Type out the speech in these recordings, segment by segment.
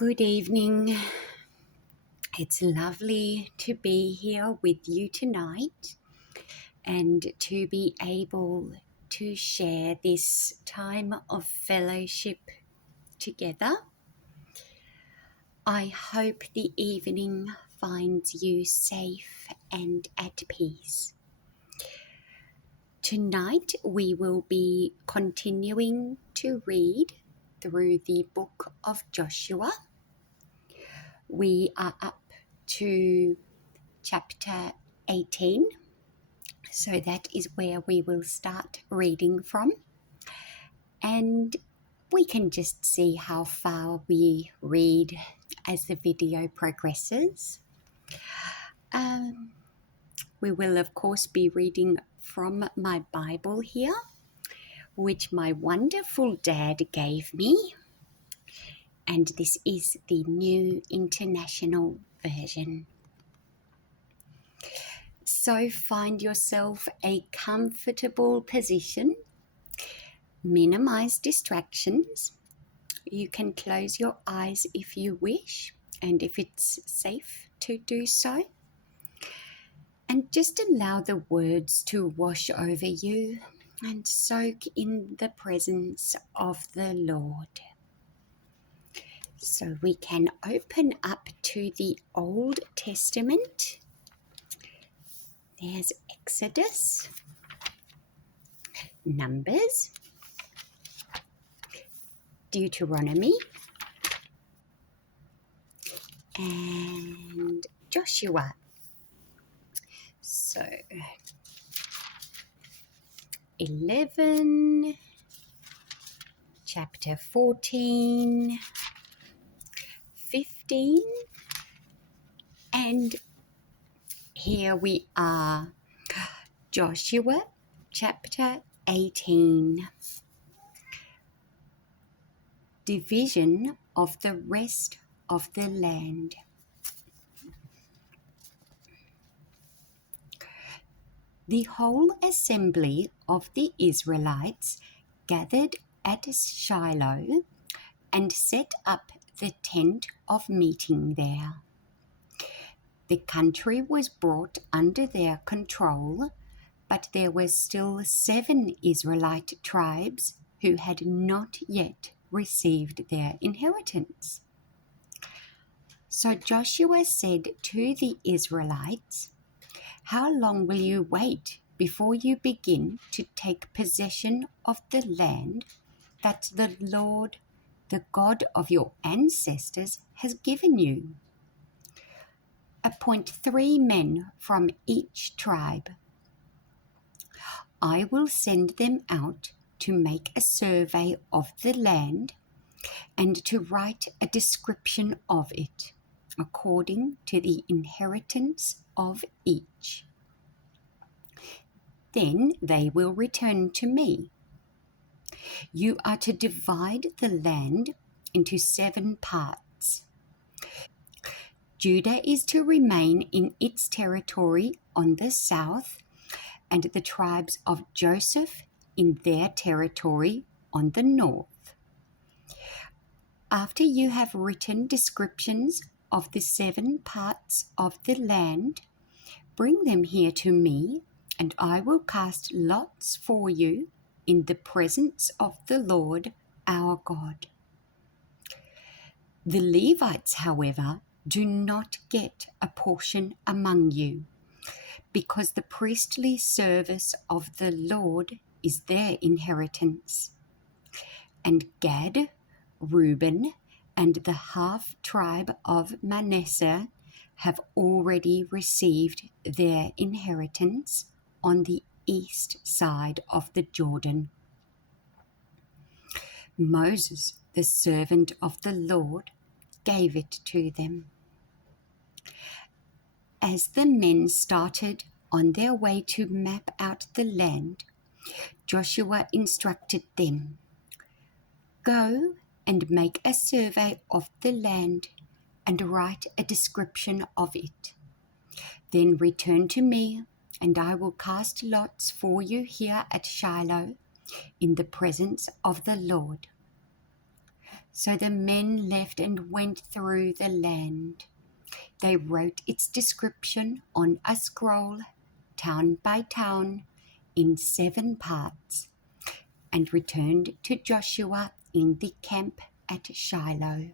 Good evening. It's lovely to be here with you tonight and to be able to share this time of fellowship together. I hope the evening finds you safe and at peace. Tonight we will be continuing to read through the book of Joshua. We are up to chapter 18, so that is where we will start reading from, and we can just see how far we read as the video progresses. We will of course be reading from my Bible here, which my wonderful dad gave me, and this is the New International Version. So find yourself a comfortable position, minimize distractions. You can close your eyes if you wish, and if it's safe to do so. And just allow the words to wash over you and soak in the presence of the Lord. So we can open up to the Old Testament. There's Exodus, Numbers, Deuteronomy, and Joshua. So 11, chapter 14, 15, and here we are, Joshua chapter 18. Division of the rest of the land. The whole assembly of the Israelites gathered at Shiloh and set up the tent of meeting there. The country was brought under their control, but there were still 7 Israelite tribes who had not yet received their inheritance. So Joshua said to the Israelites, "How long will you wait before you begin to take possession of the land that the Lord, the God of your ancestors, has given you? Appoint 3 men from each tribe. I will send them out to make a survey of the land and to write a description of it, according to the inheritance of each. Then they will return to me. You are to divide the land into 7 parts. Judah is to remain in its territory on the south, and the tribes of Joseph in their territory on the north. After you have written descriptions of the 7 parts of the land, bring them here to me, and I will cast lots for you in the presence of the Lord our God. The Levites, however, do not get a portion among you, because the priestly service of the Lord is their inheritance. And Gad, Reuben, and the half-tribe of Manasseh have already received their inheritance on the east side of the Jordan. Moses, the servant of the Lord, gave it to them. As the men started on their way to map out the land, Joshua instructed them, "Go and make a survey of the land and write a description of it. Then return to me, and I will cast lots for you here at Shiloh in the presence of the Lord." So the men left and went through the land. They wrote its description on a scroll, town by town, in 7 parts, and returned to Joshua in the camp at Shiloh.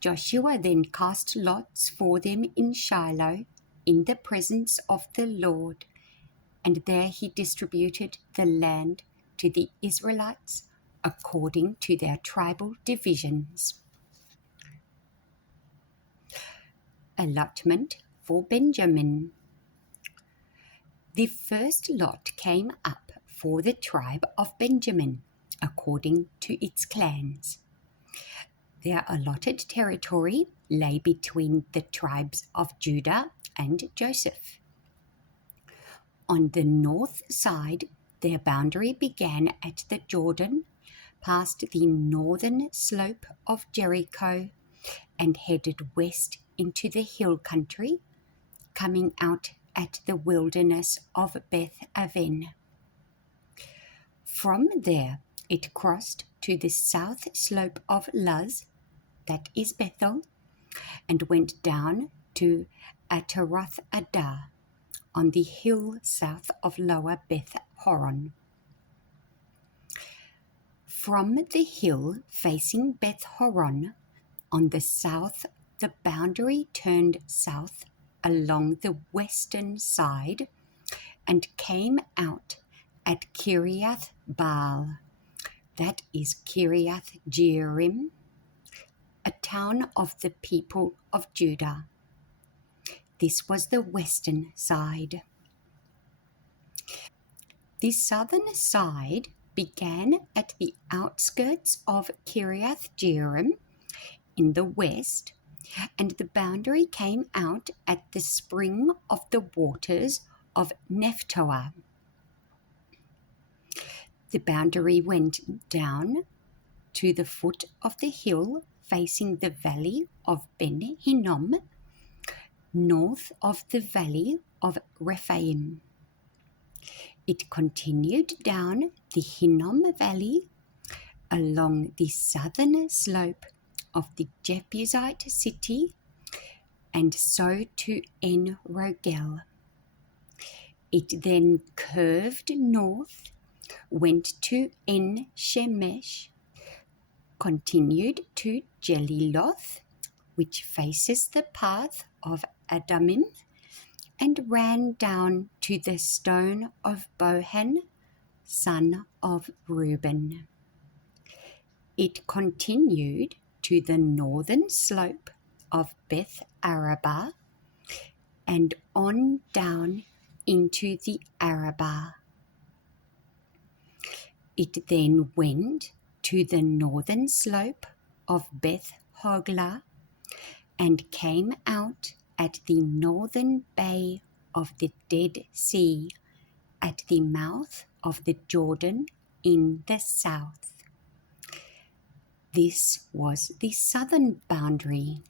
Joshua then cast lots for them in Shiloh, in the presence of the Lord, and there he distributed the land to the Israelites according to their tribal divisions. Allotment for Benjamin. The first lot came up for the tribe of Benjamin, according to its clans. Their allotted territory lay between the tribes of Judah and Joseph. On the north side, their boundary began at the Jordan, past the northern slope of Jericho, and headed west into the hill country, coming out at the wilderness of Beth Aven. From there, it crossed to the south slope of Luz, that is Bethel, and went down to Ataroth Adah, on the hill south of Lower Beth Horon. From the hill facing Beth Horon, on the south, the boundary turned south along the western side and came out at Kiriath Baal, that is Kiriath Jearim, a town of the people of Judah. This was the western side. The southern side began at the outskirts of Kiriath Jearim in the west, and the boundary came out at the spring of the waters of Nephtoah. The boundary went down to the foot of the hill facing the valley of Ben Hinnom, north of the valley of Rephaim. It continued down the Hinnom Valley along the southern slope of the Jebusite city, and so to En Rogel. It then curved north, went to En Shemesh, continued to Jeliloth, which faces the path of Adamim, and ran down to the stone of Bohan, son of Reuben. It continued to the northern slope of Beth Arabah and on down into the Arabah. It then went to the northern slope of Beth Hoglah and came out at the northern bay of the Dead Sea, at the mouth of the Jordan in the south. This was the southern boundary.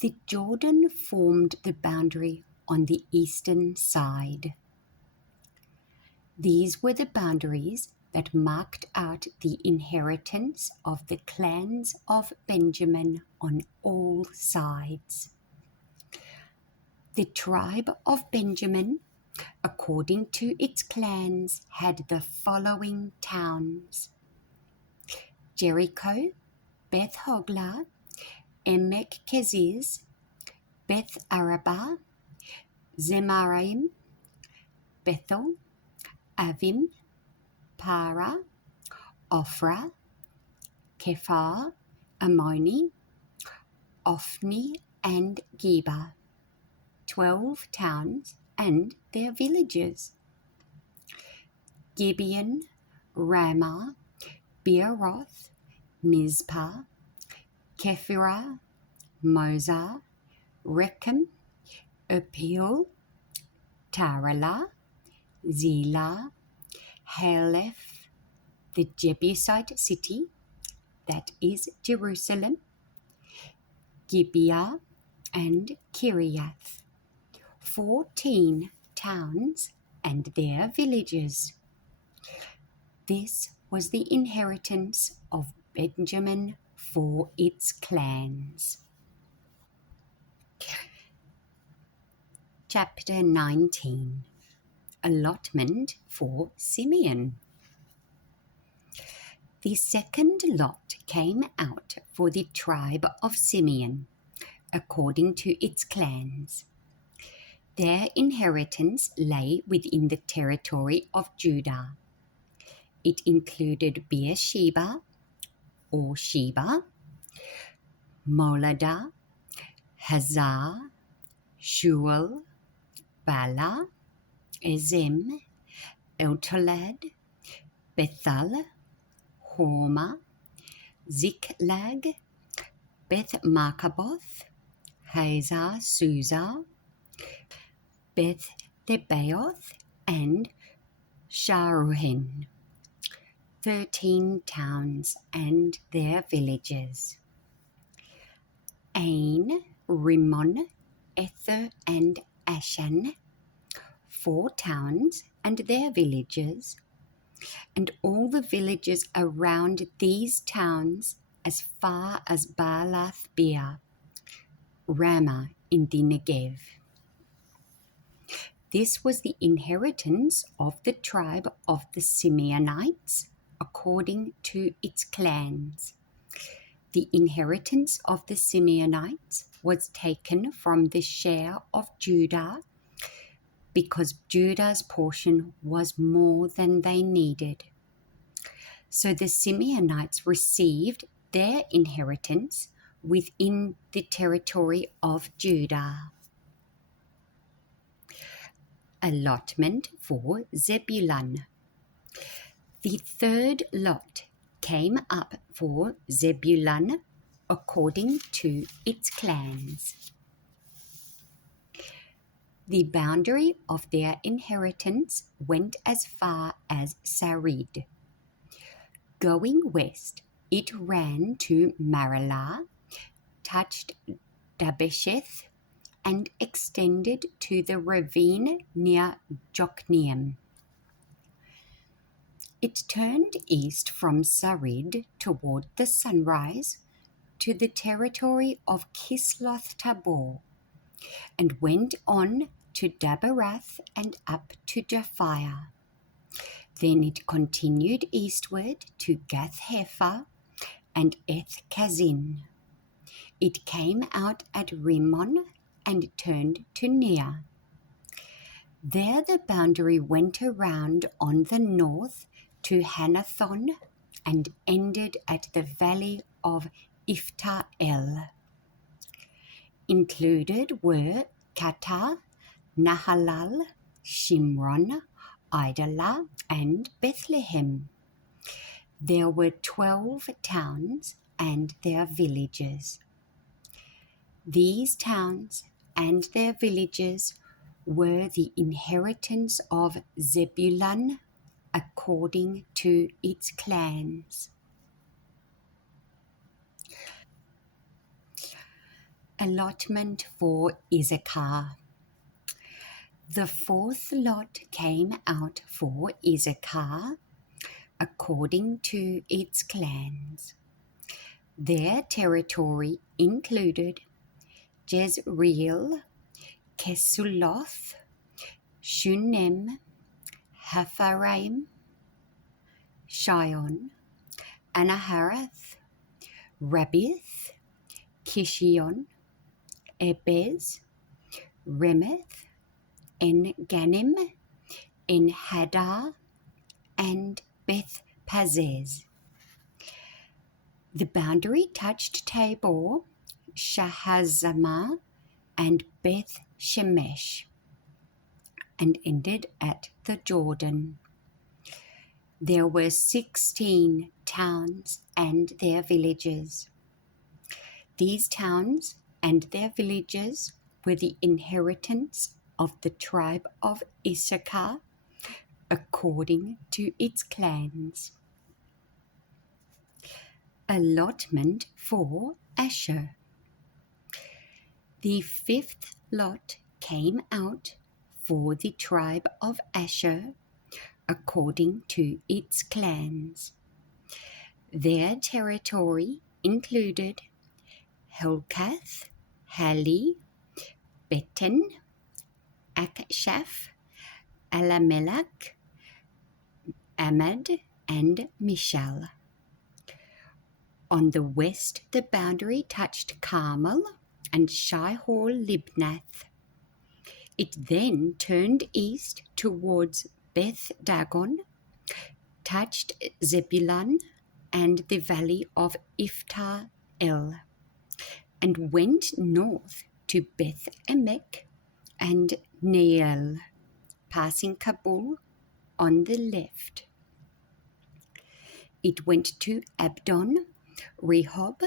The Jordan formed the boundary on the eastern side. These were the boundaries that marked out the inheritance of the clans of Benjamin on all sides. The tribe of Benjamin, according to its clans, had the following towns: Jericho, Beth Hoglah, Emek Keziz, Beth Arabah, Zemaraim, Bethel, Avim, Para, Ophrah, Kephar, Ammoni, Ophni, and Geba, 12 towns and their villages. Gibeon, Ramah, Beeroth, Mizpah, Kephirah, Mozah, Rechem, Upil, Taralah, Zelah, Haleph, the Jebusite city, that is Jerusalem, Gibeah, and Kiriath, 14 towns and their villages. This was the inheritance of Benjamin for its clans. Chapter 19. Allotment for Simeon. The second lot came out for the tribe of Simeon, according to its clans. Their inheritance lay within the territory of Judah. It included Beersheba, or Sheba, Moladah, Hazar, Shual, Bala, Ezem, Eltolad, Bethel, Hormah, Ziklag, Beth Markaboth, Hazar Susa, Beth Lebaoth, and Sharuhen, 13 towns and their villages. Ain, Rimmon, Ether, and Ashan, 4 towns and their villages, and all the villages around these towns as far as Baalath Beer, Ramah in the Negev. This was the inheritance of the tribe of the Simeonites according to its clans. The inheritance of the Simeonites was taken from the share of Judah because Judah's portion was more than they needed. So the Simeonites received their inheritance within the territory of Judah. Allotment for Zebulun. The third lot came up for Zebulun according to its clans. The boundary of their inheritance went as far as Sarid. Going west, it ran to Maralah, touched Dabesheth, and extended to the ravine near Jokneam. It turned east from Sarid toward the sunrise to the territory of Kisloth Tabor, and went on to Daberath and up to Japhia. Then it continued eastward to Gath Hepher and Eth Kazin. It came out at Rimmon and turned to Nia. There the boundary went around on the north to Hanathon and ended at the valley of Ifta-El. Included were Qatar, Nahalal, Shimron, Idalah, and Bethlehem. There were 12 towns and their villages. These towns and their villages were the inheritance of Zebulun according to its clans. Allotment for Issachar. The fourth lot came out for Issachar according to its clans. Their territory included Jezreel, Kesuloth, Shunem, Hapharaim, Shion, Anaharath, Rabith, Kishion, Ebez, Remeth, En-Ganim, En-Hadar, and Beth Pazez. The boundary touched Tabor, Shahazamah, and Beth Shemesh, and ended at the Jordan. There were 16 towns and their villages. These towns and their villages were the inheritance of the tribe of Issachar according to its clans. Allotment for Asher. The fifth lot came out for the tribe of Asher according to its clans. Their territory included Helkath, Hali, Beten, Akshaph, Alamelech, Amad, and Mishal. On the west, the boundary touched Carmel and Shihor-Libnath. It then turned east towards Beth Dagon, touched Zebulun and the valley of Iphta El, and went north to Beth Emek and Neiel, passing Kabul on the left. It went to Abdon, Rehob,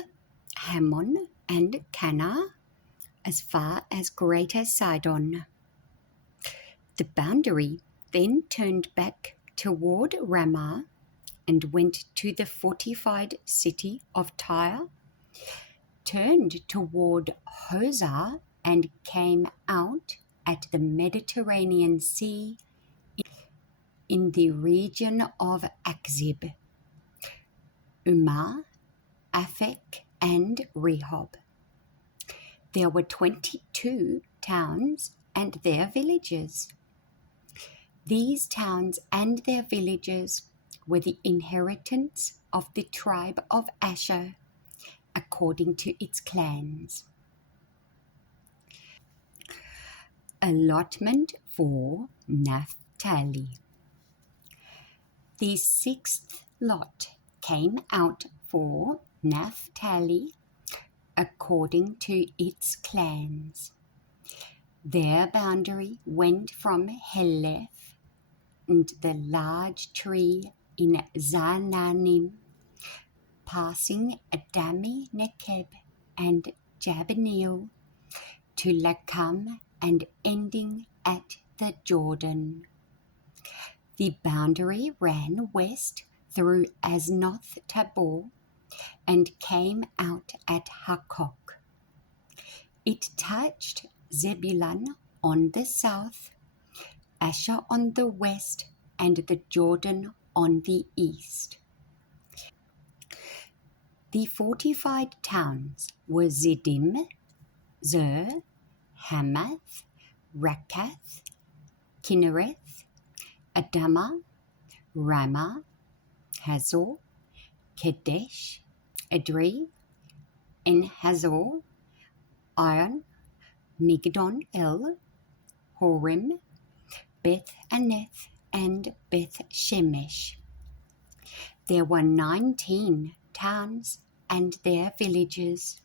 Hammon, and Cana, as far as Greater Sidon. The boundary then turned back toward Ramah and went to the fortified city of Tyre, turned toward Hosah, and came out at the Mediterranean Sea in the region of Akzib, Umah, Aphek, and Rehob. There were 22 towns and their villages. These towns and their villages were the inheritance of the tribe of Asher, according to its clans. Allotment for Naphtali. The sixth lot came out for Naphtali according to its clans. Their boundary went from Heleph and the large tree in Zaanannim, passing Adami Nekeb and Jabneel to Lakam and ending at the Jordan. The boundary ran west through Aznoth Tabor and came out at Hakok. It touched Zebulun on the south, Asher on the west, and the Jordan on the east. The fortified towns were Ziddim, Zer, Hamath, Rakath, Kinnereth, Adama, Ramah, Hazor, Kedesh, Edrei, En-Hazor, Iron, Migdon El, Horem, Beth Aneth, and Beth Shemesh. There were 19 towns and their villages.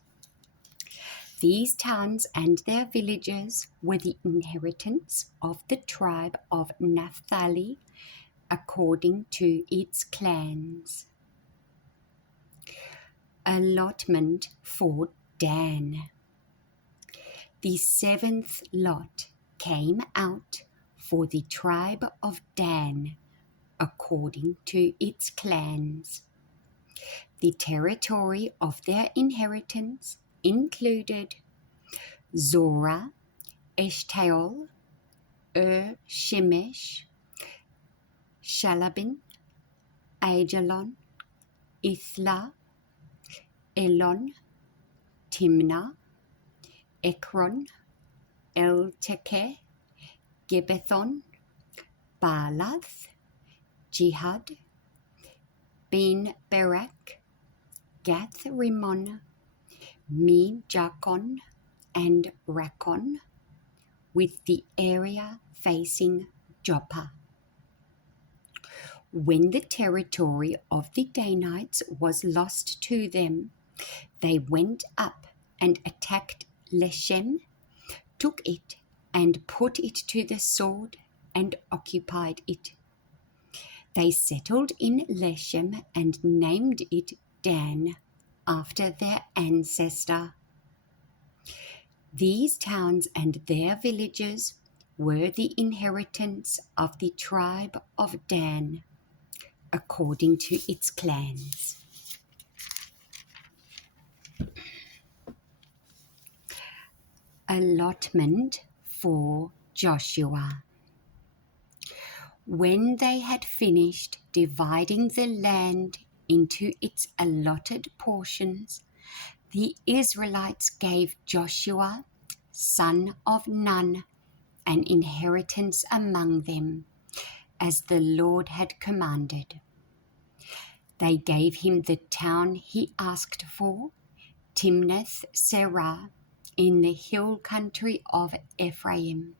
These towns and their villages were the inheritance of the tribe of Naphtali according to its clans. Allotment for Dan. The seventh lot came out for the tribe of Dan according to its clans. The territory of their inheritance included Zorah, Eshtaol, Shemesh, Shalabin, Aijalon, Ithla, Elon, Timnah, Ekron, El-Tekeh, Gibbethon, Baalath, Jihad, Ben Berak, Gath Rimmon, Me Jakon, and Rakon, with the area facing Joppa. When the territory of the Danites was lost to them, they went up and attacked Leshem, took it, and put it to the sword and occupied it. They settled in Leshem and named it Dan, after their ancestor. These towns and their villages were the inheritance of the tribe of Dan, according to its clans. Allotment for Joshua. When they had finished dividing the land into its allotted portions, the Israelites gave Joshua, son of Nun, an inheritance among them, as the Lord had commanded. They gave him the town he asked for, Timnath-serah, in the hill country of Ephraim.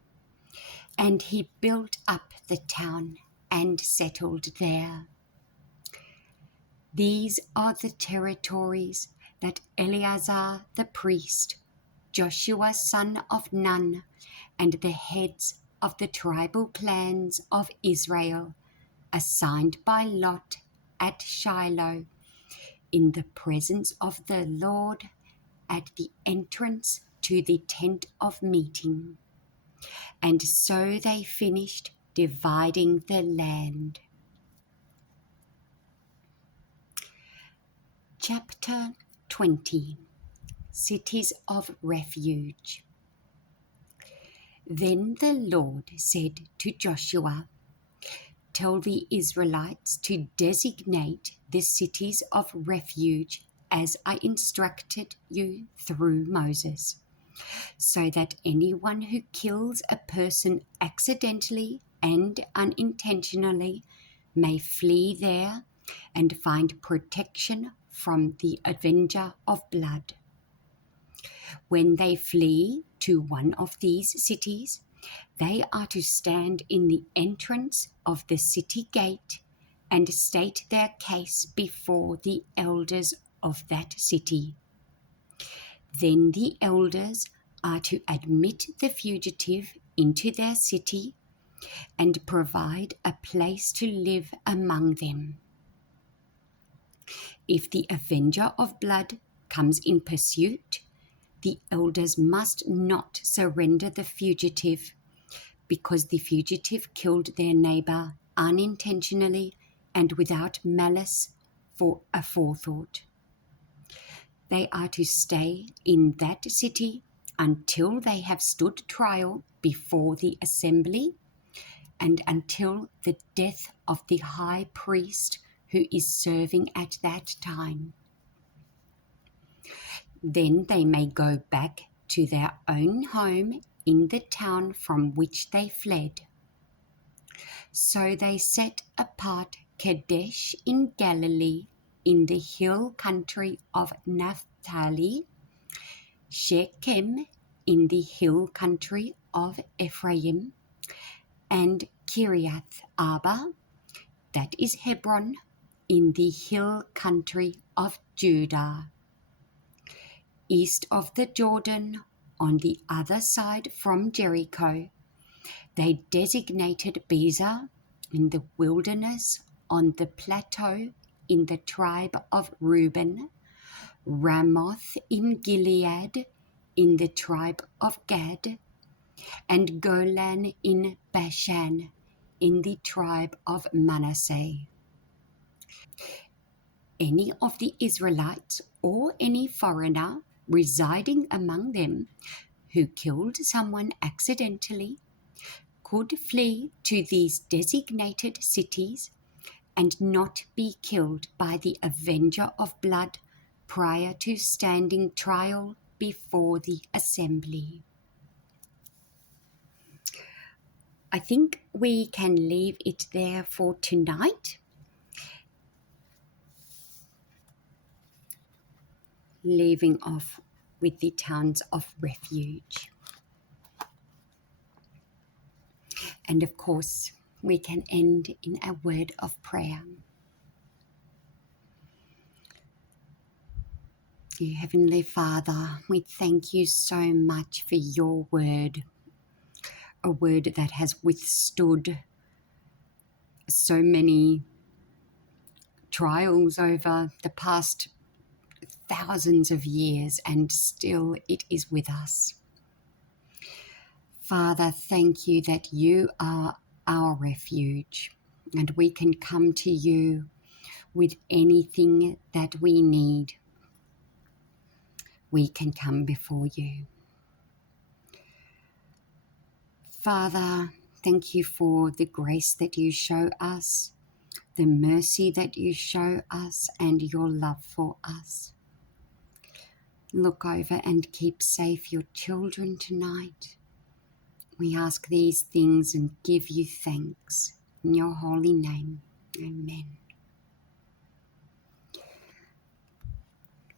And he built up the town and settled there. These are the territories that Eleazar the priest, Joshua son of Nun, and the heads of the tribal clans of Israel assigned by lot at Shiloh, in the presence of the Lord, at the entrance to the tent of meeting. And so they finished dividing the land. Chapter 20. Cities of Refuge. Then the Lord said to Joshua, "Tell the Israelites to designate the cities of refuge as I instructed you through Moses, so that anyone who kills a person accidentally and unintentionally may flee there and find protection from the avenger of blood. When they flee to one of these cities, they are to stand in the entrance of the city gate and state their case before the elders of that city. Then the elders are to admit the fugitive into their city and provide a place to live among them. If the avenger of blood comes in pursuit, the elders must not surrender the fugitive, because the fugitive killed their neighbor unintentionally and without malice for aforethought. They are to stay in that city until they have stood trial before the assembly and until the death of the high priest who is serving at that time. Then they may go back to their own home in the town from which they fled." So they set apart Kadesh in Galilee, in the hill country of Naphtali, Shechem in the hill country of Ephraim, and Kiriath Arba, that is Hebron, in the hill country of Judah. East of the Jordan, on the other side from Jericho, they designated Bezer in the wilderness on the plateau in the tribe of Reuben, Ramoth in Gilead in the tribe of Gad, and Golan in Bashan in the tribe of Manasseh. Any of the Israelites or any foreigner residing among them who killed someone accidentally could flee to these designated cities and not be killed by the avenger of blood prior to standing trial before the assembly. I think we can leave it there for tonight. Leaving off with the towns of refuge. And of course, we can end in a word of prayer. Dear Heavenly Father, we thank you so much for your word, a word that has withstood so many trials over the past thousands of years, and still it is with us. Father, thank you that you are our refuge, and we can come to you with anything that we need. We can come before you. Father, Thank you for the grace that you show us, the mercy that you show us, and your love for us. Look over and keep safe your children tonight. We ask these things and give you thanks. In your holy name, amen.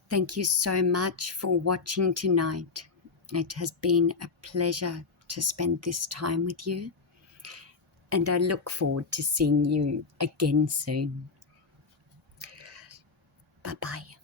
Thank you so much for watching tonight. It has been a pleasure to spend this time with you, and I look forward to seeing you again soon. Bye-bye.